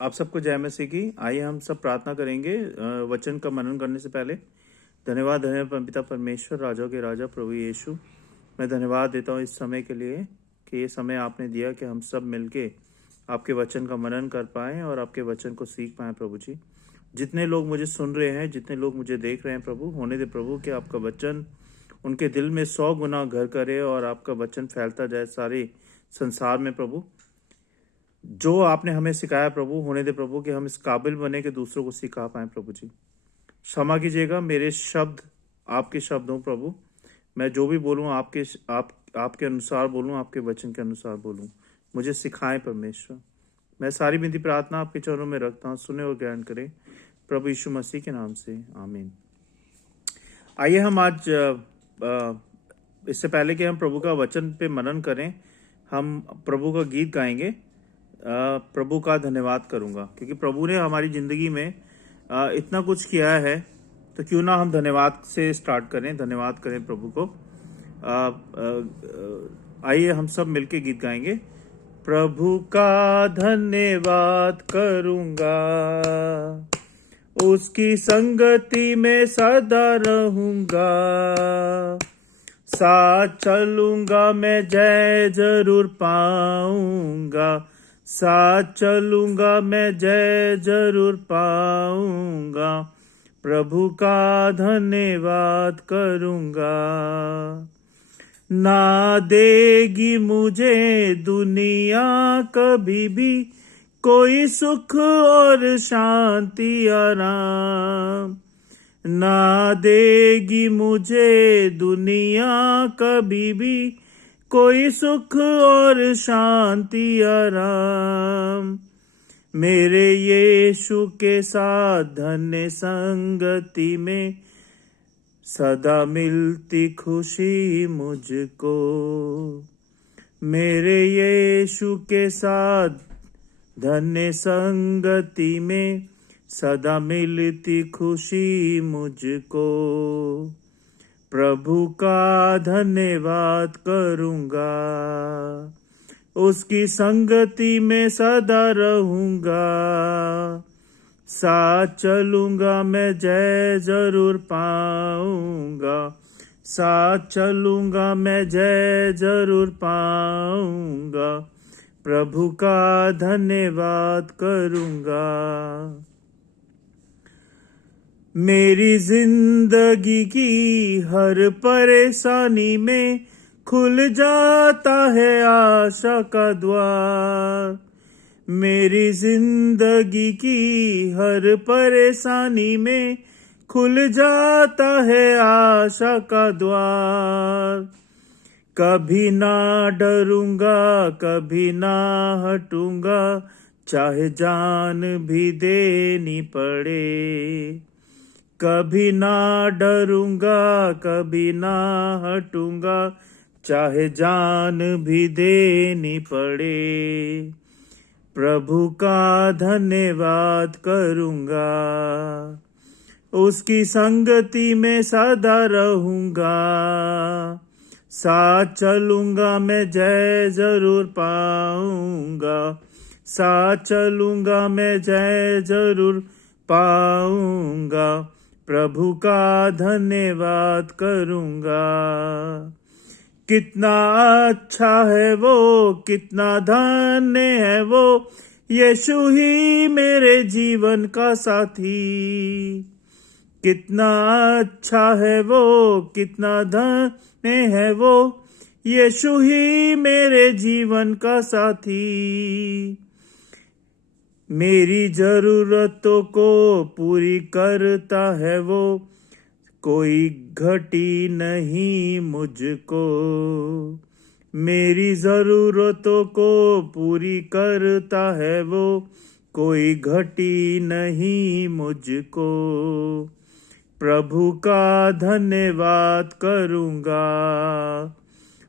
आप सबको जय मसीह की। आइए हम सब प्रार्थना करेंगे वचन का मनन करने से पहले। धन्यवाद धन्यवाद पिता परमेश्वर, राजा के राजा प्रभु यीशु, मैं धन्यवाद देता हूँ इस समय के लिए कि ये समय आपने दिया कि हम सब मिलके आपके वचन का मनन कर पाएँ और आपके वचन को सीख पाएँ। प्रभु जी, जितने लोग मुझे सुन रहे हैं, जितने लोग मुझे देख रहे हैं, प्रभु होने दे प्रभु कि आपका वचन उनके दिल में 100 गुना घर करे और आपका वचन फैलता जाए सारे संसार में। प्रभु, जो आपने हमें सिखाया प्रभु, होने दे प्रभु कि हम इस काबिल बने कि दूसरों को सिखा पाएं। प्रभु जी, क्षमा कीजिएगा, मेरे शब्द आपके शब्द हों प्रभु। मैं जो भी बोलूं आपके अनुसार बोलूं, आपके वचन के अनुसार बोलूं। मुझे सिखाएं परमेश्वर। मैं सारी विनती प्रार्थना आपके चरणों में रखता हूं, सुने और ग्रहण करें प्रभु यीशु मसीह के नाम से, आमीन। आइए हम आज इससे पहले कि हम प्रभु का वचन पे मनन करें, हम प्रभु का गीत गाएंगे। प्रभु का धन्यवाद करूंगा क्योंकि प्रभु ने हमारी जिंदगी में इतना कुछ किया है, तो क्यों ना हम धन्यवाद से स्टार्ट करें, धन्यवाद करें प्रभु को। आइए हम सब मिलके गीत गाएंगे। प्रभु का धन्यवाद करूंगा, उसकी संगति में सदा रहूंगा, साथ चलूंगा मैं जय जरूर पाऊंगा, साथ चलूंगा मैं जय जरूर पाऊंगा, प्रभु का धन्यवाद करूंगा। ना देगी मुझे दुनिया कभी भी कोई सुख और शांति आराम, ना देगी मुझे दुनिया कभी भी कोई सुख और शांति आराम, मेरे यीशु के साथ धन्य संगति में सदा मिलती खुशी मुझको, मेरे यीशु के साथ धन्य संगति में सदा मिलती खुशी मुझको, प्रभु का धन्यवाद करूंगा, उसकी संगति में सदा रहूंगा, साथ चलूंगा मैं जय जरूर पाऊंगा, साथ चलूंगा मैं जय जरूर पाऊंगा, प्रभु का धन्यवाद करूंगा। मेरी जिंदगी की हर परेशानी में खुल जाता है आशा का द्वार, मेरी जिंदगी की हर परेशानी में खुल जाता है आशा का द्वार, कभी ना डरूंगा कभी ना हटूंगा, चाहे जान भी देनी पड़े, कभी ना डरूंगा कभी ना हटूंगा, चाहे जान भी देनी पड़े, प्रभु का धन्यवाद करूंगा, उसकी संगति में सदा रहूंगा, साथ चलूंगा मैं जय जरूर पाऊंगा, साथ चलूंगा मैं जय जरूर पाऊंगा, प्रभु का धन्यवाद करूंगा। कितना अच्छा है वो, कितना धन्य है वो, यीशु ही मेरे जीवन का साथी, कितना अच्छा है वो, कितना धन्य है वो, यीशु ही मेरे जीवन का साथी, मेरी जरूरतों को पूरी करता है वो, कोई घटी नहीं मुझको, मेरी जरूरतों को पूरी करता है वो, कोई घटी नहीं मुझको, प्रभु का धन्यवाद करूंगा,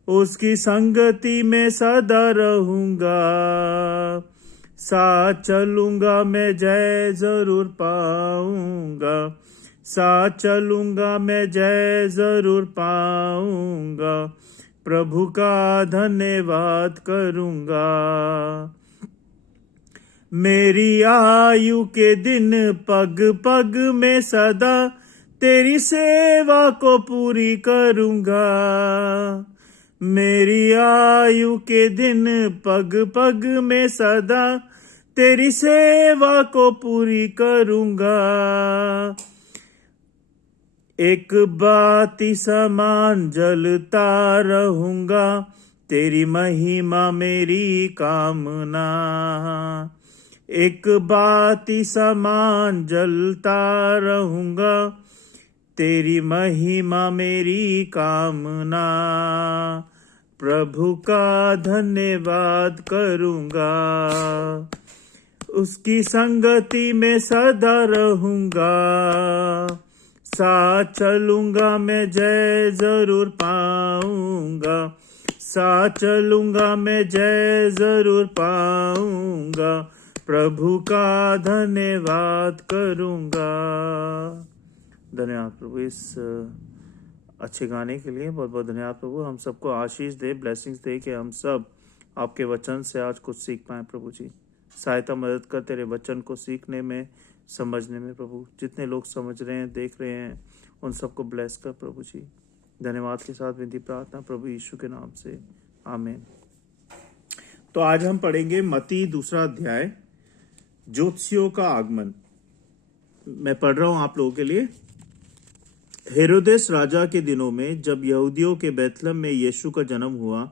उसकी संगति में सदा रहूंगा, साथ चलूंगा मैं जय जरूर पाऊंगा, साथ चलूंगा मैं जय जरूर पाऊंगा, प्रभु का धन्यवाद करूंगा। मेरी आयु के दिन पग पग में सदा तेरी सेवा को पूरी करूंगा। मेरी आयु के दिन पग पग में सदा तेरी सेवा को पूरी करूंगा। एक बाती समान जलता रहूंगा, तेरी महिमा मेरी कामना। एक बाती समान जलता रहूंगा, तेरी महिमा मेरी कामना। प्रभु का धन्यवाद करूंगा, उसकी संगति में सदा रहूंगा। साथ चलूंगा मैं जय जरूर पाऊंगा, साथ चलूंगा मैं जय जरूर पाऊंगा। प्रभु का धन्यवाद करूंगा। धन्यवाद प्रभु इस अच्छे गाने के लिए, बहुत बहुत धन्यवाद प्रभु। हम सबको आशीष दे, ब्लेसिंग्स दे कि हम सब आपके वचन से आज कुछ सीख पाए प्रभु जी। सहायता मदद कर तेरे वचन को सीखने में, समझने में प्रभु। जितने लोग समझ रहे हैं, देख रहे हैं, उन सबको ब्लेस कर प्रभु जी। धन्यवाद के साथ विनती प्रार्थना प्रभु यीशु के नाम से, आमीन। तो आज हम पढ़ेंगे मत्ती 2 अध्याय, ज्योतिषियों का आगमन। मैं पढ़ रहा हूं आप लोगों के लिए। हेरोदेस राजा के दिनों में जब यहूदियों के बैतलहम में यीशु का जन्म हुआ,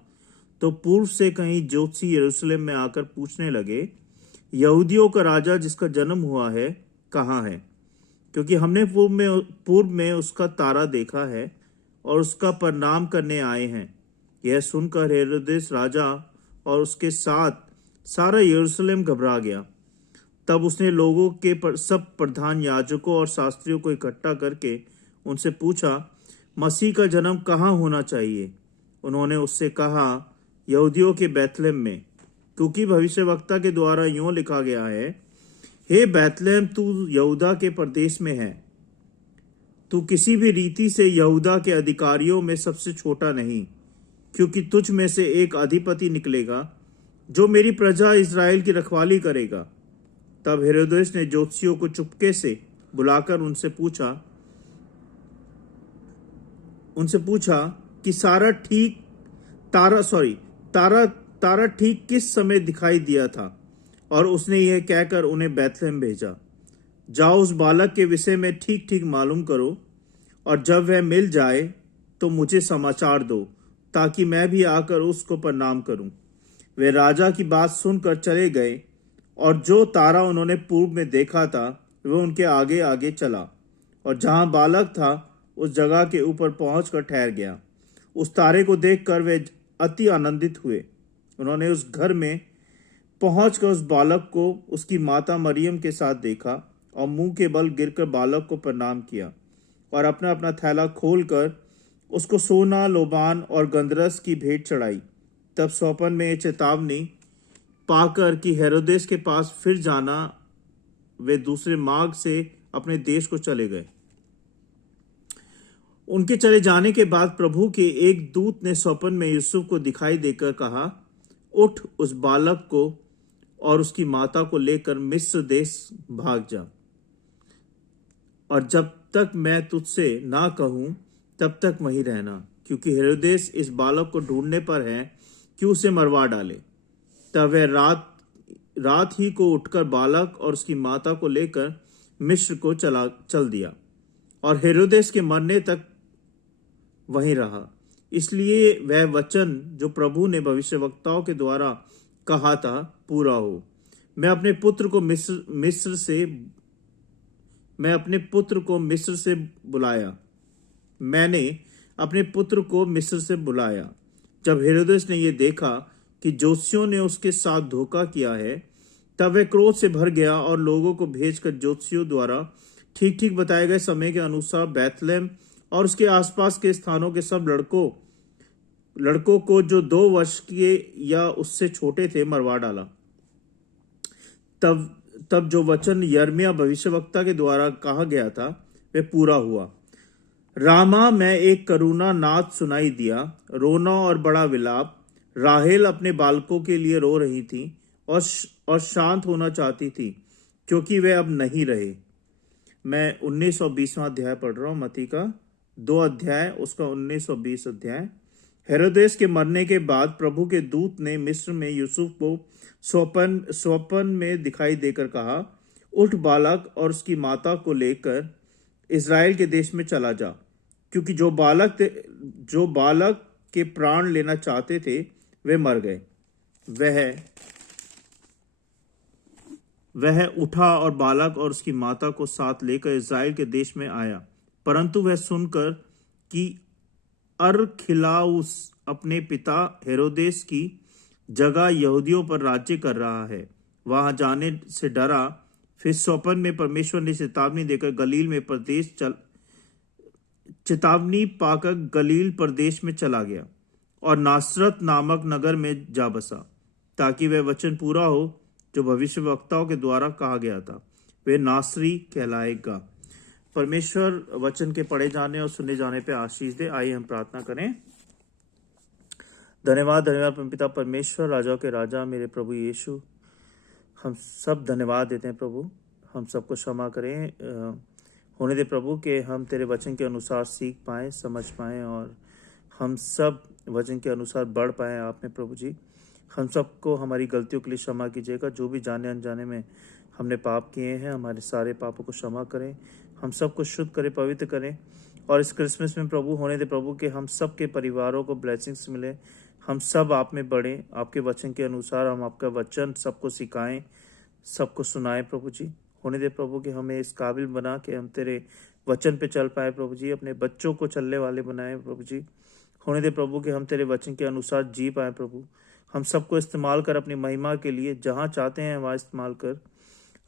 तो पूर्व से कहीं ज्योतिषी यरूशलेम में आकर पूछने लगे, यहूदियों का राजा जिसका जन्म हुआ है कहाँ है? क्योंकि हमने पूर्व में उसका तारा देखा है और उसका प्रणाम करने आए हैं। यह सुनकर हेरोदेस राजा और उसके साथ सारा यरूशलेम घबरा गया। तब उसने लोगों के सब प्रधान याजकों और शास्त्रियों को इकट्ठा करके उनसे पूछा, मसीह का जन्म कहाँ होना चाहिए? उन्होंने उससे कहा, यहूदियों के बैतलहम में, क्योंकि भविष्यवक्ता के द्वारा यूं लिखा गया है, हे बैतलहम तू यहूदा के प्रदेश में है, तू किसी भी रीति से यहूदा के अधिकारियों में सबसे छोटा नहीं, क्योंकि तुझ में से एक अधिपति निकलेगा जो मेरी प्रजा इस्राएल की रखवाली करेगा। तब हेरोदेस ने ज्योतिषियों को चुपके से बुलाकर उनसे पूछा कि तारा ठीक किस समय दिखाई दिया था? और उसने यह कहकर उन्हें बैतलहम भेजा, जाओ उस बालक के विषय में ठीक ठीक मालूम करो, और जब वह मिल जाए तो मुझे समाचार दो, ताकि मैं भी आकर उसको प्रणाम करूं। वे राजा की बात सुनकर चले गए, और जो तारा उन्होंने पूर्व में देखा था वह उनके आगे आगे चला, और जहां बालक था उस जगह के ऊपर पहुंचकर ठहर गया। उस तारे को देखकर वे अति आनंदित हुए। उन्होंने उस घर में पहुंचकर उस बालक को उसकी माता मरियम के साथ देखा, और मुंह के बल गिरकर बालक को प्रणाम किया, और अपना अपना थैला खोलकर उसको सोना, लोबान और गंधरस की भेंट चढ़ाई। तब सौपन में चेतावनी पाकर कि हेरोदेस के पास फिर जाना, वे दूसरे मार्ग से अपने देश को चले गए। उनके चले जाने के बाद प्रभु के एक दूत ने सौपन में यूसुफ को दिखाई देकर कहा, उठ, उस बालक को और उसकी माता को लेकर मिस्र देश भाग जा, और जब तक मैं तुझसे ना कहूं तब तक वहीं रहना, क्योंकि हेरोदेस इस बालक को ढूंढने पर है कि उसे मरवा डाले। तब वह रात ही को उठकर बालक और उसकी माता को लेकर मिस्र को चल दिया, और हेरोदेस के मरने तक वहीं रहा। इसलिए वह वचन जो प्रभु ने भविष्यवक्ताओं के द्वारा कहा था पूरा हो, मैं अपने पुत्र को मिस्र से बुलाया। जब हेरोदेस ने यह देखा कि ज्योतिषियों ने उसके साथ धोखा किया है, तब वह क्रोध से भर गया और लोगों को भेजकर ज्योतिषियों द्वारा ठीक ठीक बताए गए समय के अनुसार बैतलहम और उसके आसपास के स्थानों के सब लड़कों को जो 2 वर्ष के या उससे छोटे थे मरवा डाला। तब जो वचन यिर्मयाह भविष्यवक्ता के द्वारा कहा गया था वह पूरा हुआ। रामा में एक करुणा नाद सुनाई दिया, रोना और बड़ा विलाप। राहेल अपने बालकों के लिए रो रही थी, और शांत होना चाहती थी, क्योंकि वे अब नहीं रहे। मैं 19 और 20वां अध्याय पढ़ रहा हूँ, मत्ती का 2 अध्याय, उसका 19 और 20 अध्याय। हेरोदेस के मरने के बाद प्रभु के दूत ने मिस्र में यूसुफ को स्वप्न में दिखाई देकर कहा, उठ बालक और उसकी माता को लेकर इज़राइल के देश में चला जा, क्योंकि जो बालक के प्राण लेना चाहते थे वे मर गए। वह उठा और बालक और उसकी माता को साथ लेकर इज़राइल के देश में आया, परंतु वह सुनकर कि अरखिलाउस अपने पिता हेरोदेस की जगह यहूदियों पर राज्य कर रहा है, वहां जाने से डरा। फिर स्वप्न में परमेश्वर ने चेतावनी पाकर गलील प्रदेश में चला गया और नासरत नामक नगर में जा बसा, ताकि वह वचन पूरा हो जो भविष्यवक्ताओं के द्वारा कहा गया था, वे नासरी कहलाएगा। परमेश्वर वचन के पढ़े जाने और सुने जाने पे आशीष दे। आइए हम प्रार्थना करें। धन्यवाद पिता परमेश्वर, राजाओं के राजा, मेरे प्रभु यीशु, हम सब धन्यवाद देते हैं प्रभु। हम सबको क्षमा करें, होने दे प्रभु कि हम तेरे वचन के अनुसार सीख पाएँ, समझ पाएँ और हम सब वचन के अनुसार बढ़ पाएँ आप में प्रभु जी। हम सबको हमारी गलतियों के लिए क्षमा कीजिएगा, जो भी जाने अनजाने में हमने पाप किए हैं, हमारे सारे पापों को क्षमा करें, हम सबको शुद्ध करें, पवित्र करें। और इस क्रिसमस में प्रभु होने दे प्रभु कि हम सब के परिवारों को ब्लेसिंग्स मिले, हम सब आप में बढ़ें, आपके वचन के अनुसार हम आपका वचन सबको सिखाएं, सबको सुनाएं प्रभु जी। होने दे प्रभु कि हमें इस काबिल बना कि हम तेरे वचन पे चल पाए प्रभु जी, अपने बच्चों को चलने वाले बनाए प्रभु जी। होने दे प्रभु कि हम तेरे वचन के अनुसार जी पाए प्रभु। हम सबको इस्तेमाल कर अपनी महिमा के लिए, जहाँ चाहते हैं वहाँ इस्तेमाल कर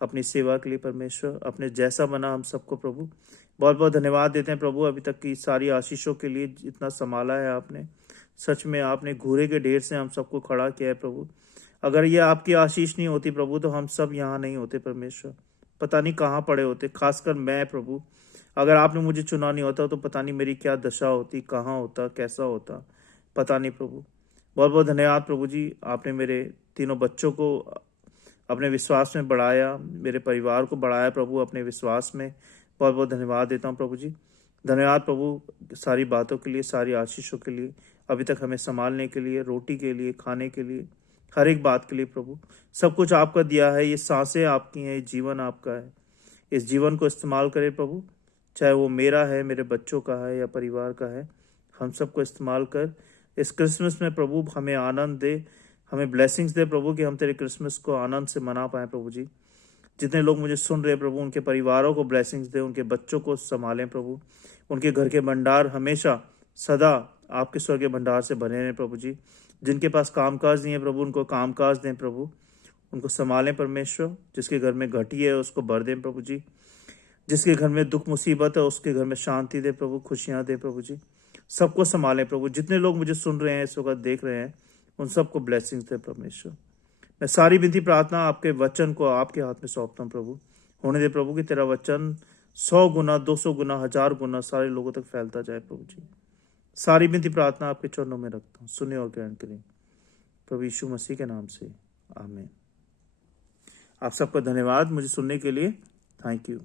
अपनी सेवा के लिए परमेश्वर, अपने जैसा बना हम सबको प्रभु। बहुत बहुत धन्यवाद देते हैं प्रभु अभी तक की सारी आशीषों के लिए, जितना संभाला है आपने। सच में आपने घूरे के ढेर से हम सबको खड़ा किया है प्रभु। अगर ये आपकी आशीष नहीं होती प्रभु तो हम सब यहाँ नहीं होते परमेश्वर, पता नहीं कहाँ पड़े होते। खासकर मैं प्रभु, अगर आपने मुझे चुना नहीं होता तो पता नहीं मेरी क्या दशा होती, कहाँ होता, कैसा होता, पता नहीं प्रभु। बहुत बहुत धन्यवाद प्रभु जी, आपने मेरे तीनों बच्चों को अपने विश्वास में बढ़ाया, मेरे परिवार को बढ़ाया प्रभु अपने विश्वास में। बहुत बहुत धन्यवाद देता हूँ प्रभु जी। धन्यवाद प्रभु सारी बातों के लिए, सारी आशीषों के लिए, अभी तक हमें संभालने के लिए, रोटी के लिए, खाने के लिए, हर एक बात के लिए प्रभु। सब कुछ आपका दिया है, ये सांसें आपकी हैं, ये जीवन आपका है। इस जीवन को इस्तेमाल करें प्रभु, चाहे वो मेरा है, मेरे बच्चों का है या परिवार का है। हम सबको इस्तेमाल कर इस क्रिसमस में प्रभु हमें आनंद दे, हमें ब्लेसिंग्स दे प्रभु कि हम तेरे क्रिसमस को आनंद से मना पाएँ प्रभु जी। जितने लोग मुझे सुन रहे हैं प्रभु, उनके परिवारों को ब्लेसिंग्स दे, उनके बच्चों को संभालें प्रभु, उनके घर के भंडार हमेशा सदा आपके स्वर्ग के भंडार से भरे रहें प्रभु जी। जिनके पास कामकाज नहीं है प्रभु, उनको कामकाज दें प्रभु, उनको संभालें परमेश्वर। जिसके घर में घटी है उसको भर दें प्रभु जी, जिसके घर में दुख मुसीबत है उसके घर में शांति दे प्रभु, खुशियाँ दे प्रभु जी। सबको संभालें प्रभु। जितने लोग मुझे सुन रहे हैं, इस वक्त देख रहे हैं, उन सबको ब्लेसिंग्स दे परमेश्वर। मैं सारी विनती प्रार्थना आपके वचन को आपके हाथ में सौंपता हूँ प्रभु। होने दे प्रभु कि तेरा वचन 100 गुना, 200 गुना, 1000 गुना सारे लोगों तक फैलता जाए प्रभु जी। सारी विनती प्रार्थना आपके चरणों में रखता हूँ, सुने और ग्रहण करें प्रभु यीशु मसीह के नाम से, आमीन। आप सबका धन्यवाद मुझे सुनने के लिए। Thank you.